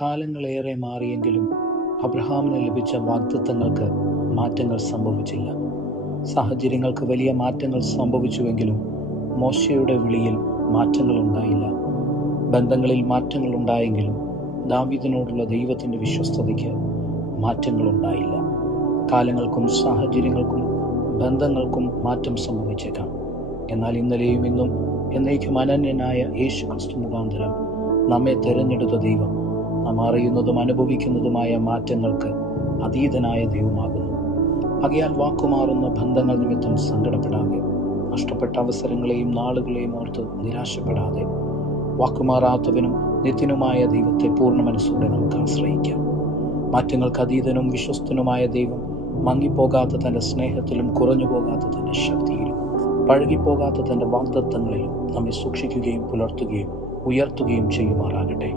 കാലങ്ങളേറെ മാറിയെങ്കിലും അബ്രഹാമിന് ലഭിച്ച വാഗ്ദത്തങ്ങൾക്ക് മാറ്റങ്ങൾ സംഭവിച്ചില്ല. സാഹചര്യങ്ങൾക്ക് വലിയ മാറ്റങ്ങൾ സംഭവിച്ചുവെങ്കിലും മോശയുടെ വിളിയിൽ മാറ്റങ്ങൾ ഉണ്ടായില്ല. ബന്ധങ്ങളിൽ മാറ്റങ്ങൾ ഉണ്ടായെങ്കിലും ദാവീദിനോടുള്ള ദൈവത്തിൻ്റെ വിശ്വസ്തതയ്ക്ക് മാറ്റങ്ങൾ ഉണ്ടായില്ല. കാലങ്ങൾക്കും സാഹചര്യങ്ങൾക്കും ബന്ധങ്ങൾക്കും മാറ്റം സംഭവിച്ചേക്കാം. എന്നാൽ ഇന്നലെയും ഇന്നും എന്നേക്കും അനന്യനായ യേശു ക്രിസ്തു മുഖാന്തരം നമ്മെ തെരഞ്ഞെടുത്ത ദൈവം നാം അറിയുന്നതും അനുഭവിക്കുന്നതുമായ മാറ്റങ്ങൾക്ക് അതീതനായ ദൈവമാകുന്നു. ആകയാൽ വാക്കുമാറുന്ന ബന്ധങ്ങൾ നിമിത്തം സങ്കടപ്പെടാതെ, നഷ്ടപ്പെട്ട അവസരങ്ങളെയും നാളുകളെയും ഓർത്ത് നിരാശപ്പെടാതെ, വാക്കുമാറാത്തവനും നിത്യനുമായ ദൈവത്തെ പൂർണ്ണ മനസ്സോടെ നമുക്ക് ആശ്രയിക്കാം. മാറ്റങ്ങൾക്ക് അതീതനും വിശ്വസ്തനുമായ ദൈവം മങ്ങിപ്പോകാത്ത തൻ്റെ സ്നേഹത്തിലും കുറഞ്ഞു പോകാത്ത തൻ്റെ ശക്തിയിലും പഴകിപ്പോകാത്ത തൻ്റെ വാഗ്ദത്തങ്ങളിലും നമ്മെ സൂക്ഷിക്കുകയും പുലർത്തുകയും ഉയർത്തുകയും ചെയ്യുമാറാകട്ടെ.